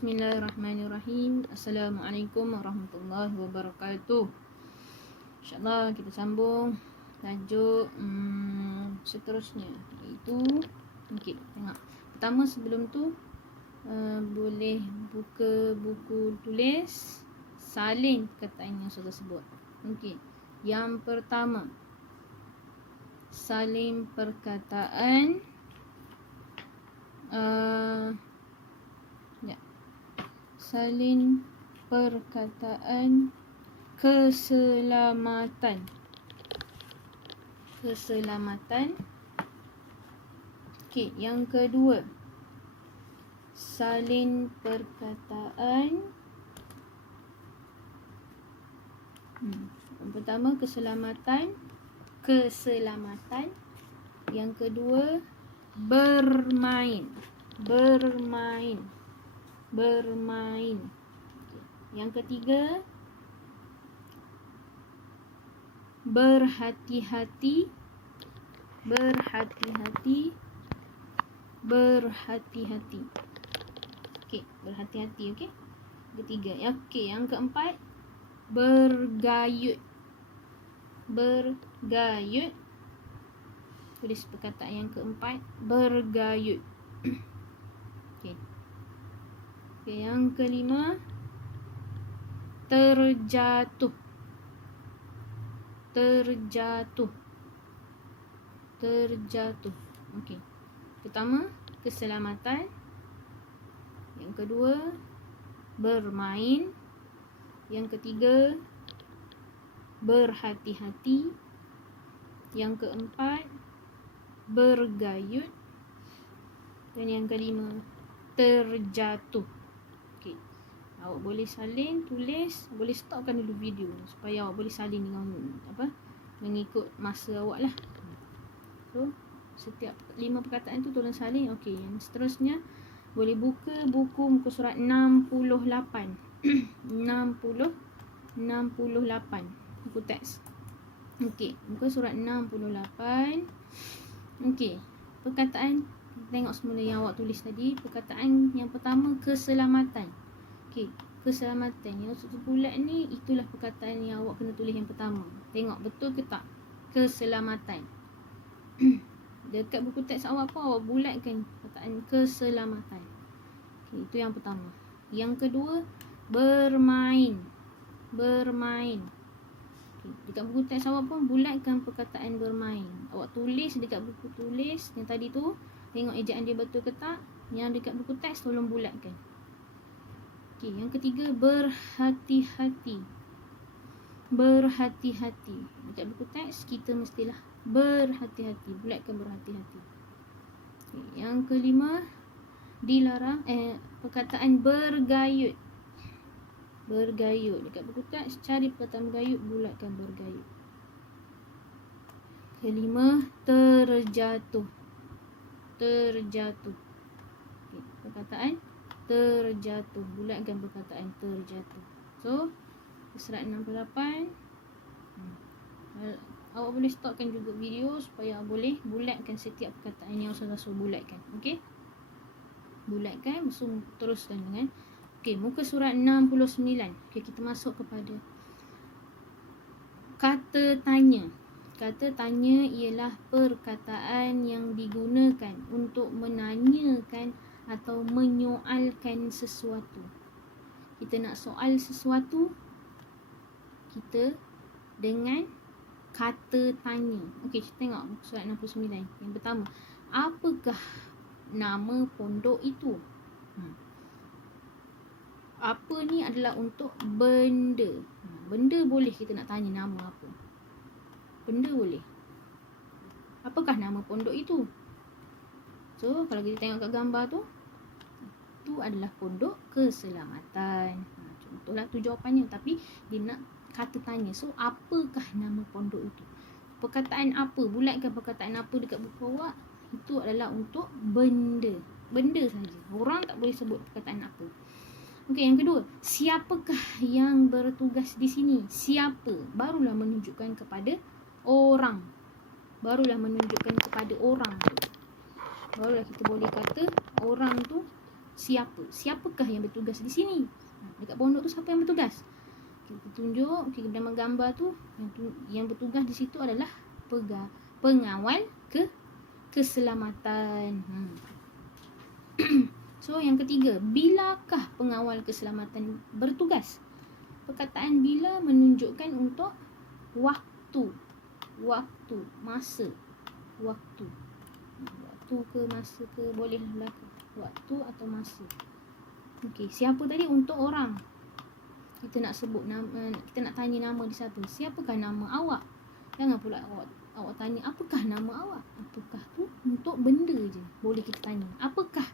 Bismillahirrahmanirrahim. Assalamualaikum warahmatullahi wabarakatuh. InsyaAllah kita sambung tajuk seterusnya, iaitu okay, tengok. Pertama sebelum tu boleh buka buku tulis, salin perkataan yang saya sebut. Okey. Yang pertama, salin perkataan salin perkataan keselamatan. Okey, yang kedua, salin perkataan yang pertama keselamatan. Yang kedua, bermain. Yang ketiga, berhati-hati. Okey, berhati-hati. Okey, ketiga. Okey, yang keempat, bergayut. Tulis perkataan yang keempat, bergayut. Okey. Okey, yang kelima, terjatuh. Okey. Pertama, keselamatan. Yang kedua, bermain. Yang ketiga, berhati-hati. Yang keempat, bergayut. Dan yang kelima, terjatuh. Okey. Awak boleh salin, tulis, boleh stopkan dulu video supaya awak boleh salin dengan mengikut masa awak lah. So, setiap 5 perkataan tu tolong salin. Okey, yang seterusnya boleh buka buku muka surat 68. 68 buku teks. Okey, muka surat 68. Okey, perkataan, tengok semula yang awak tulis tadi. Perkataan yang pertama, keselamatan. Okey, keselamatan. Yang satu bulat ni, itulah perkataan yang awak kena tulis yang pertama. Tengok betul ke tak? Keselamatan. Dekat buku teks awak pun awak bulatkan perkataan keselamatan. Okey, itu yang pertama. Yang kedua, bermain. Okey, dekat buku teks awak pun bulatkan perkataan bermain. Awak tulis dekat buku tulis yang tadi tu, tengok ejaan dia betul ke tak. Yang dekat buku teks tolong bulatkan. Okey, yang ketiga, berhati-hati. Dekat buku teks kita mestilah berhati-hati, bulatkan berhati-hati. Okey, yang kelima, dilarang perkataan bergayut. Dekat buku teks cari perkataan bergayut, bulatkan bergayut. Kelima, terjatuh. Okey, perkataan terjatuh, bulatkan perkataan terjatuh. So, surat 68. Awak boleh stopkan juga video supaya awak boleh bulatkan setiap perkataan yang saya bulatkan. Okey, bulatkan, teruskan dengan. Okey, muka surat 69. Okey, kita masuk kepada kata tanya. Kata tanya ialah perkataan yang digunakan untuk menanyakan atau menyoalkan sesuatu. Kita nak soal sesuatu, kita dengan kata tanya. Okey, kita tengok muka surat 69. Yang pertama, apakah nama pondok itu? Apa ni adalah untuk benda. Benda boleh kita nak tanya nama apa. Benda boleh. Apakah nama pondok itu? So, kalau kita tengok kat gambar tu, itu adalah pondok keselamatan. Contohlah tu jawapannya, tapi dia nak kata tanya. So, apakah nama pondok itu? Perkataan apa, bulatkan perkataan apa dekat buku awak, itu adalah untuk benda. Benda saja. Orang tak boleh sebut perkataan apa. Okey, yang kedua, siapakah yang bertugas di sini? Siapa? Barulah menunjukkan kepada orang. Barulah kita boleh kata orang tu siapa. Siapakah yang bertugas di sini? Dekat pondok tu siapa yang bertugas? Kita tunjuk, kita menggambar tu yang bertugas di situ adalah pengawal keselamatan. So yang ketiga, bilakah pengawal keselamatan bertugas? Perkataan bila menunjukkan untuk waktu, masa, waktu ke masa ke, boleh belaka, waktu atau masa. Okey, siapa tadi? Untuk orang. Kita nak sebut nama, kita nak tanya nama dia siapa. Siapakah nama awak? Jangan pula awak tanya apakah nama awak. Apakah tu untuk benda je. Boleh kita tanya. Apakah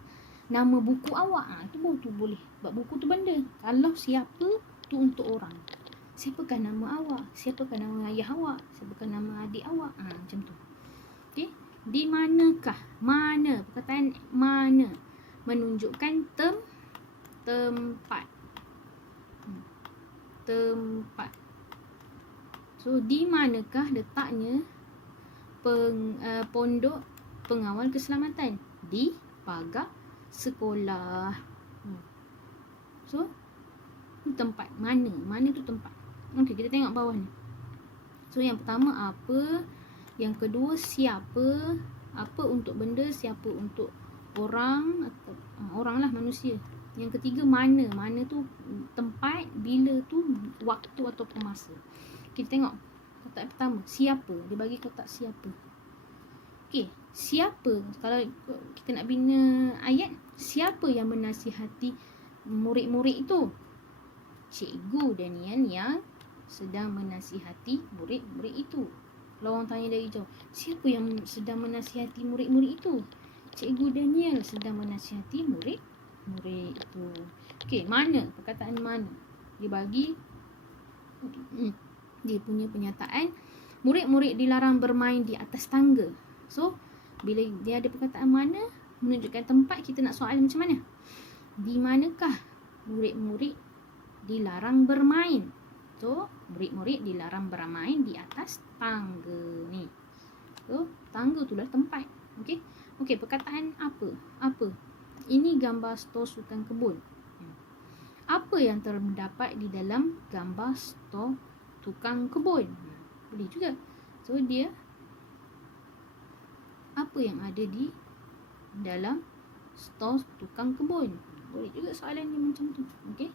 nama buku awak? Itu boleh. Sebab buku tu benda. Kalau siapa tu untuk orang. Siapakah nama awak? Siapakah nama ayah awak? Siapakah nama adik awak? Macam tu. Okey. Di manakah? Mana. Perkataan mana menunjukkan tempat. Tempat. So di manakah letaknya pondok pengawal keselamatan? Di pagar sekolah. So tempat. Mana tu tempat. Okey, kita tengok bawah ni. So yang pertama apa, yang kedua siapa, apa untuk benda, siapa untuk orang atau orang lah, manusia. Yang ketiga mana tu tempat, bila tu waktu ataupun masa. Kita tengok kotak pertama, siapa. Dia bagi kotak siapa. Okey, siapa, kalau kita nak bina ayat, siapa yang menasihati murid-murid itu? Cikgu Daniel yang sedang menasihati murid-murid itu. Kalau orang tanya dari jauh, siapa yang sedang menasihati murid-murid itu? Cikgu Daniel sedang menasihati murid itu. Okey, mana? Perkataan mana? Dia bagi dia punya penyataan, murid-murid dilarang bermain di atas tangga. So, bila dia ada perkataan mana, menunjukkan tempat, kita nak soalan macam mana? Di manakah murid-murid dilarang bermain? So, murid-murid dilarang bermain di atas tangga ni. So, tangga tu lah tempat. Okey. Okey, perkataan apa? Apa? Ini gambar stor sukan kebun. Apa yang terdapat di dalam gambar stor tukang kebun? Boleh juga. So, dia apa yang ada di dalam stor tukang kebun? Boleh juga soalan dia macam tu. Okey.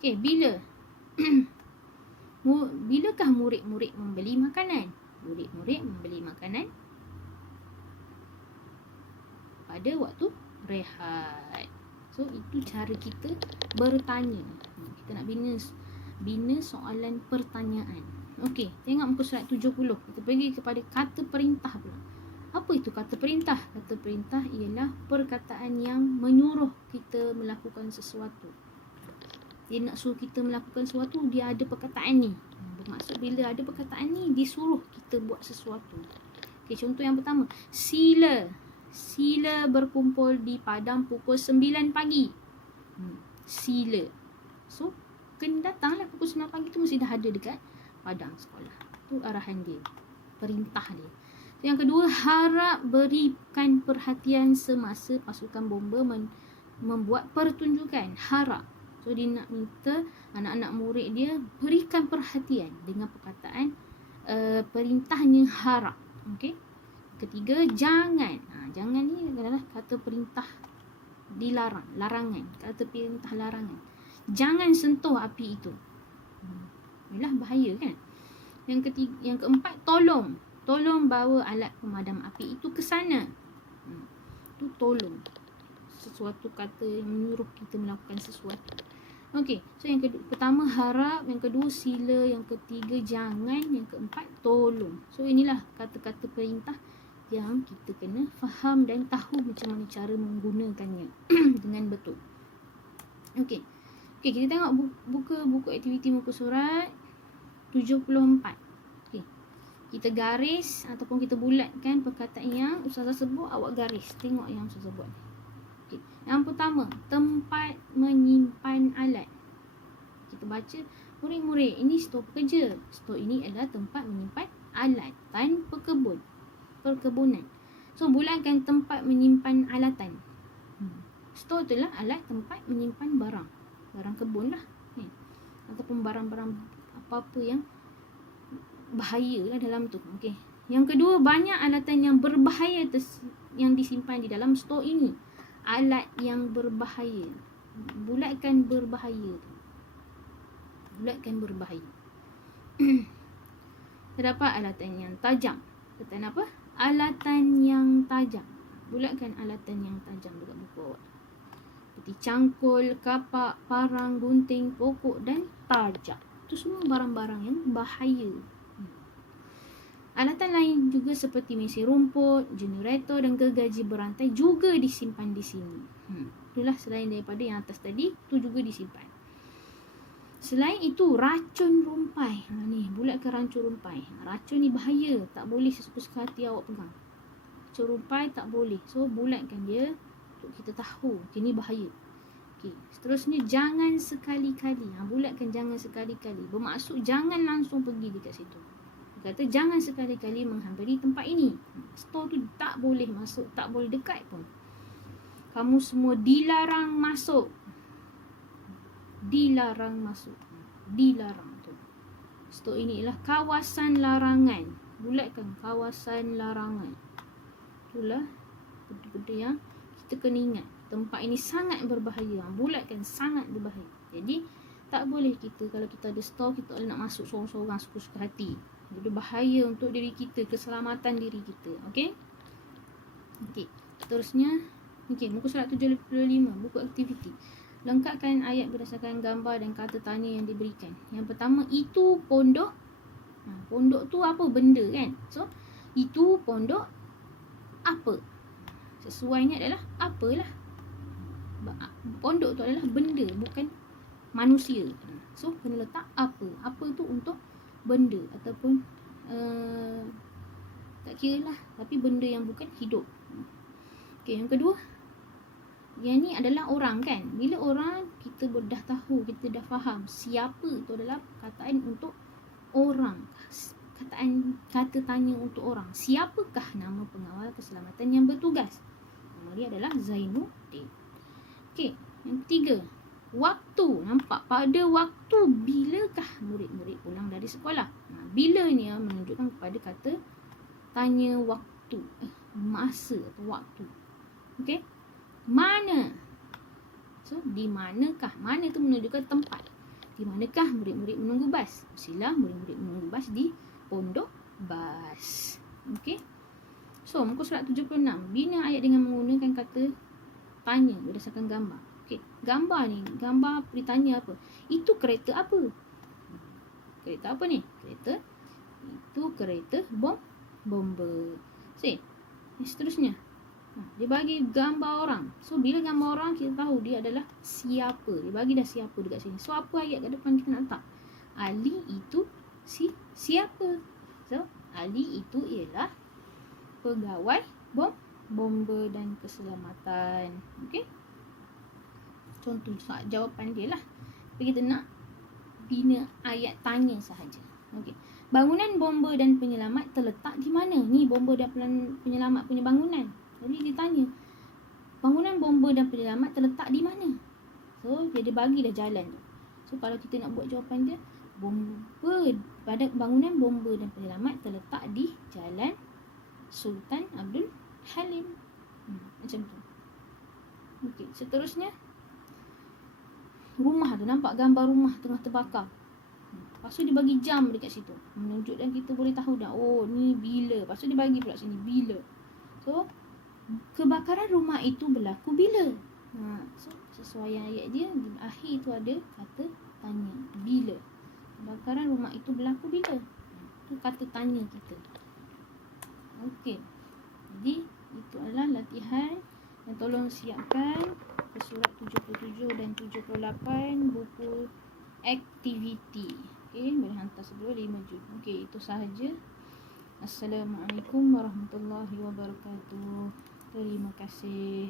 Okey, bila? Bilakah murid-murid membeli makanan? Murid-murid membeli makanan pada waktu rehat. So itu cara kita bertanya. Kita nak bina soalan pertanyaan. Okey, tengok muka surat 70. Kita pergi kepada kata perintah pula. Apa itu kata perintah? Kata perintah ialah perkataan yang menyuruh kita melakukan sesuatu. Dia nak suruh kita melakukan sesuatu, dia ada perkataan ni. Bermaksud bila ada perkataan ni, disuruh kita buat sesuatu. Okey, contoh yang pertama, Sila berkumpul di padang pukul 9 pagi. Sila. So, kena datanglah pukul 9 pagi tu, mesti dah ada dekat padang sekolah. Tu arahan dia. Perintah dia. Yang kedua, harap berikan perhatian semasa pasukan bomba membuat pertunjukan. Harap. So, dia nak minta anak-anak murid dia berikan perhatian dengan perkataan perintahnya harap. Okey. Ketiga, jangan. Jangan ni adalah kata perintah dilarang, larangan. Kata perintah larangan. Jangan sentuh api itu. Inilah bahaya kan. Yang keempat, tolong. Tolong bawa alat pemadam api itu ke sana. Itu tolong. Sesuatu kata yang menyuruh kita melakukan sesuatu. Okey, so yang pertama harap, yang kedua sila, yang ketiga jangan, yang keempat tolong. So inilah kata-kata perintah yang kita kena faham dan tahu macam mana cara menggunakannya dengan betul. Okey. Okey, kita tengok buku aktiviti muka surat 74. Okey. Kita garis ataupun kita bulatkan perkataan yang ustazah sebut, awak garis. Tengok yang ustazah buat. Okey. Yang pertama, tempat menyimpan alat. Kita baca, murid-murid, ini stor pekerja. Stor ini adalah tempat menyimpan alatan perkebunan. So, bulatkan tempat menyimpan alatan. Store tu lah alat tempat menyimpan barang. Barang kebun lah. Ataupun barang-barang apa-apa yang bahaya lah dalam tu. Okey. Yang kedua, banyak alatan yang berbahaya yang disimpan di dalam store ini. Alat yang berbahaya. Bulatkan berbahaya tu. Bulatkan berbahaya. Terdapat alatan yang tajam. Alatan apa? Alatan yang tajam. Bulatkan alatan yang tajam dekat buku awak. Seperti cangkul, kapak, parang, gunting, pokok dan tajam. Itu semua barang-barang yang bahaya. Alatan lain juga seperti mesin rumput, generator dan gergaji berantai juga disimpan di sini. Itulah selain daripada yang atas tadi, itu juga disimpan. Selain itu, racun rumpai. Ni, bulatkan racun rumpai. Racun ni bahaya. Tak boleh sesuka hati awak pegang. Racun rumpai tak boleh. So, bulatkan dia untuk kita tahu. Ini bahaya. Okay. Seterusnya, jangan sekali-kali. Bulatkan jangan sekali-kali. Bermaksud jangan langsung pergi dekat situ. Dia kata jangan sekali-kali menghampiri tempat ini. Store tu tak boleh masuk. Tak boleh dekat pun. Kamu semua dilarang masuk. Dilarang masuk. Dilarang tu. Store ini ialah kawasan larangan. Bulatkan kawasan larangan. Itulah benda-benda yang kita kena ingat. Tempat ini sangat berbahaya. Bulatkan sangat berbahaya. Jadi tak boleh kita kalau kita ada store, kita nak masuk seorang-seorang suka-suka hati. Jadi bahaya untuk diri kita, keselamatan diri kita. Okey? Okey. Seterusnya, okey, muka surat 75, buku aktiviti. Lengkapkan ayat berdasarkan gambar dan kata tanya yang diberikan. Yang pertama, itu pondok. Pondok tu apa? Benda kan? So, itu pondok apa? Sesuainya adalah apalah. Pondok tu adalah benda, bukan manusia. So, kena letak apa. Apa tu untuk benda ataupun tak kira lah. Tapi benda yang bukan hidup. Okey, yang kedua. Yang ni adalah orang kan. Bila orang, kita dah tahu, kita dah faham siapa tu adalah perkataan untuk orang. Kata tanya untuk orang. Siapakah nama pengawal keselamatan yang bertugas? Nama dia adalah Zainuddin. Okey, yang ketiga. Waktu. Nampak? Pada waktu bilakah murid-murid pulang dari sekolah? Bila ni menunjukkan kepada kata tanya waktu. Masa atau waktu. Okey. Mana? So, di manakah? Mana tu menunjukkan tempat. Di manakah murid-murid menunggu bas? Mestilah murid-murid menunggu bas di pondok bas. Okey. So, muka surat 76. Bina ayat dengan menggunakan kata tanya berdasarkan gambar. Okey. Gambar ni, gambar ditanya apa? Itu kereta apa? Kereta apa ni? Kereta. Itu kereta bomba. See. Seterusnya. Dia bagi gambar orang. So, bila gambar orang, kita tahu dia adalah siapa. Dia bagi dah siapa dekat sini. So, apa ayat kat depan kita nak letak? Ali itu siapa? So, Ali itu ialah pegawai bomba dan keselamatan. Okey? Contoh jawapan dia lah. Tapi kita nak bina ayat tanya sahaja. Okey. Bangunan bomba dan penyelamat terletak di mana? Ni bomba dan penyelamat punya bangunan. Jadi dia tanya, bangunan bomba dan penyelamat terletak di mana? So, dia bagi dah jalan tu. So, kalau kita nak buat jawapan dia, bangunan bomba dan penyelamat terletak di Jalan Sultan Abdul Halim. Macam tu. Okey, seterusnya. Rumah tu, nampak gambar rumah tengah terbakar. Lepas tu dia bagi jam dekat situ. Menunjukkan kita boleh tahu dah, oh ni bila. Lepas tu dia bagi pula sini, bila. So, kebakaran rumah itu berlaku bila? So, sesuai ayat dia, di akhir tu ada kata tanya. Bila? Kebakaran rumah itu berlaku bila? Itu kata tanya kita. Okey. Jadi, itu adalah latihan yang tolong siapkan ke surat 77 dan 78 buku aktiviti. Okey, boleh hantar sebelum 5 Jun. Okey, itu sahaja. Assalamualaikum warahmatullahi wabarakatuh. Terima kasih.